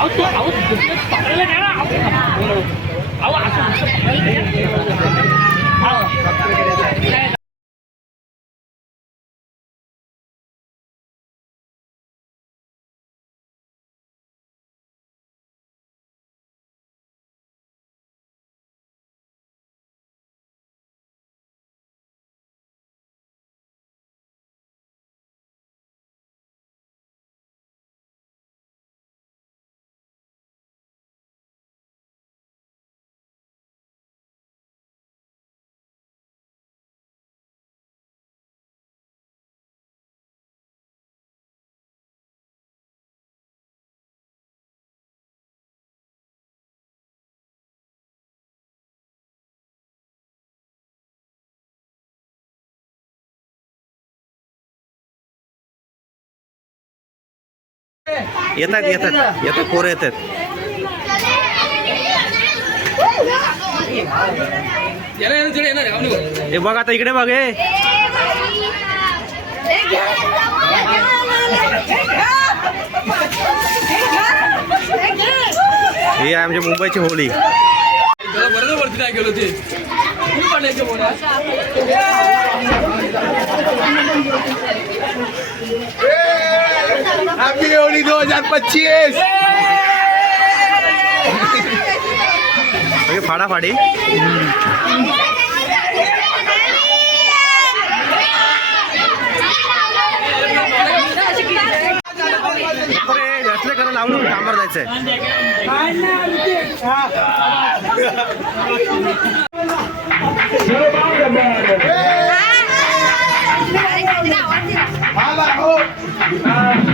好多，好多，好。येतात येतात. येतात पोरं येतात. हे बघ आता इकडे बघ हे. ही आहे आमची मुंबईची होळी. हॅपी होळी दो हजार पच्चीस। फाडाफाडी अरे असले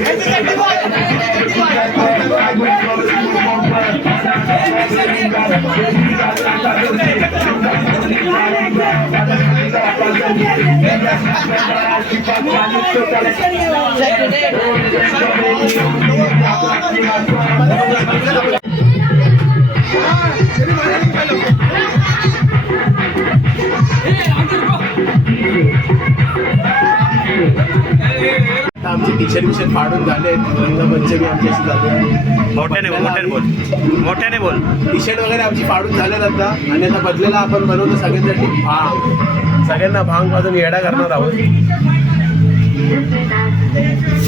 लावलं कामावर आमचे टी शर्ट विशर्ट फाडून झाले. रंगपंचमी आमची अशी झाली. मोठ्याने मोठ्याने बोल. मोठ्याने बोल. टी शर्ट वगैरे आमची फाडून झालेत आता. आणि आता बदलेला आपण बनवतो सगळ्यांसाठी भांग. सगळ्यांना भांग वाजून येडा करणार आहोत.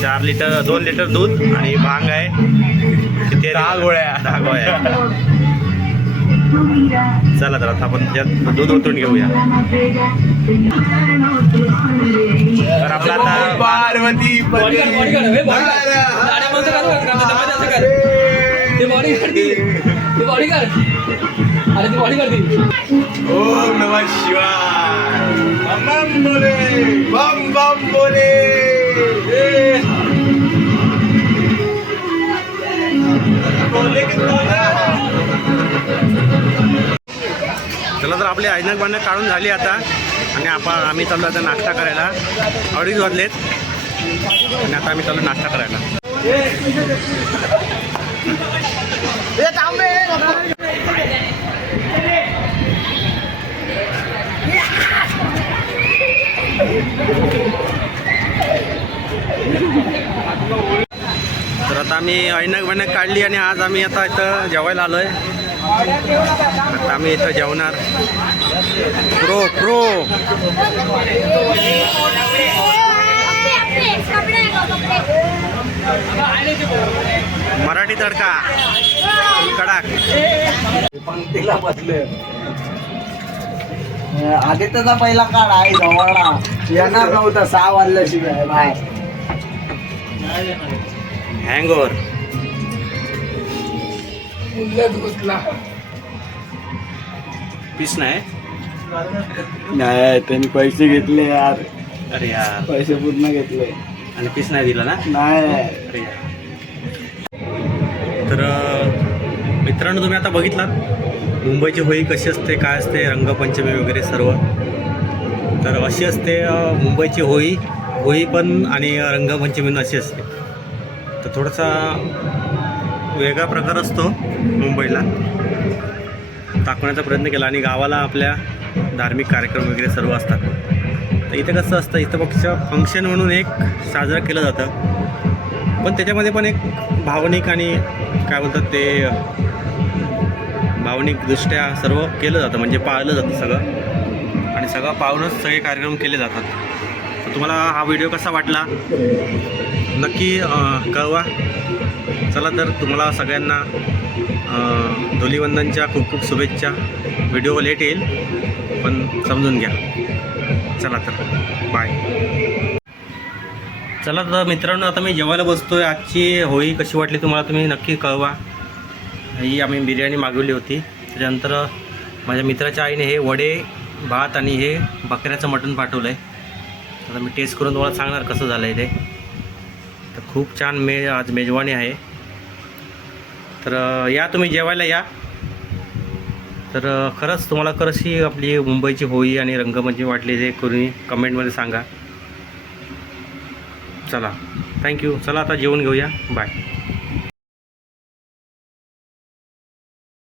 चार लिटर दोन लिटर दूध आणि भांग आहे? दहा गोळ्या. दहा गोळ्या. चला तर आता आपण त्याच्यात दूध ओतून घेऊया. तर आपला आता पार्वती ओम नम शिवाय. बम बम बोले. बम बम बोले. बोले चला तर आपली ऐनक बांधणं काढून झाली आता. आणि आपण आम्ही चाललो आता नाश्ता करायला. अडीच वाजलेत. आणि आता आम्ही चाललो नाश्ता करायला. तर आता आम्ही ऐनक बांधणं काढली आणि आज आम्ही आता इथं जेवायला आलो आहे आता आम्ही इथं जेवणार. Pro pro. मराठी तडका. कडाक. पंक्तीला बसले आदित्यचा पहिला काढ आहे जवळला येणार नव्हता सहा वाजल्याशिवाय बाहेर. हँगओव्हर पीस नाही? नाही त्यांनी पैसे घेतले यार. अरे यार. पैसे पूर्ण घेतले. आणि पीस नाही दिला ना? नाही. अरे यार. तर मित्रांनो तुम्ही आता बघितलात मुंबईची होळी कशी असते काय असते रंगपंचमी वगैरे सर्व. तर अशी असते मुंबईची होळी होळी पण आणि रंगपंचमी पण अशी असते. तर थोडासा वेगळा प्रकार असतो मुंबईला. दाखवण्याचा प्रयत्न केला आणि गावाला आपल्या धार्मिक कार्यक्रम वगैरे सर्व असतात. तर इथं कसं असतं इथं पक्ष फंक्शन म्हणून एक साजरं केलं जातं. पण त्याच्यामध्ये पण एक भावनिक आणि काय बोलतात ते भावनिकदृष्ट्या सर्व केलं जातं म्हणजे पाळलं जातं सगळं. आणि सगळं पाहूनच सगळे कार्यक्रम केले जातात. तर तुम्हाला हा व्हिडिओ कसा वाटला? नक्की कळवा. चला तर तुम्हाला सगळ्यांना धुलीवंदनच्या खूप खूप शुभेच्छा. व्हिडिओ लेट येईल पण समजून घ्या. चला तर बाय चला तर मित्रांनो आता मी जेवायला बसतो आहे आजची होळी कशी वाटली तुम्हाला तुम्ही नक्की कळवा. ही आम्ही बिर्याणी मागवली होती. त्याच्यानंतर माझ्या मित्राच्या आईने हे वडे भात आणि हे बकऱ्याचं मटण पाठवलं आहे आता मी टेस्ट करून तुम्हाला सांगणार कसं झालं आहे ते. तर खूप छान मे आज मेजवानी आहे. तर या तुम्ही जेवायला या. तर खरंच तुम्हाला कशी आपली मुंबईची होळी आणि रंगमंची म्हणजे वाटली ते कोणी कमेंटमध्ये सांगा. चला. थँक्यू चला आता जेवून घेऊया. बाय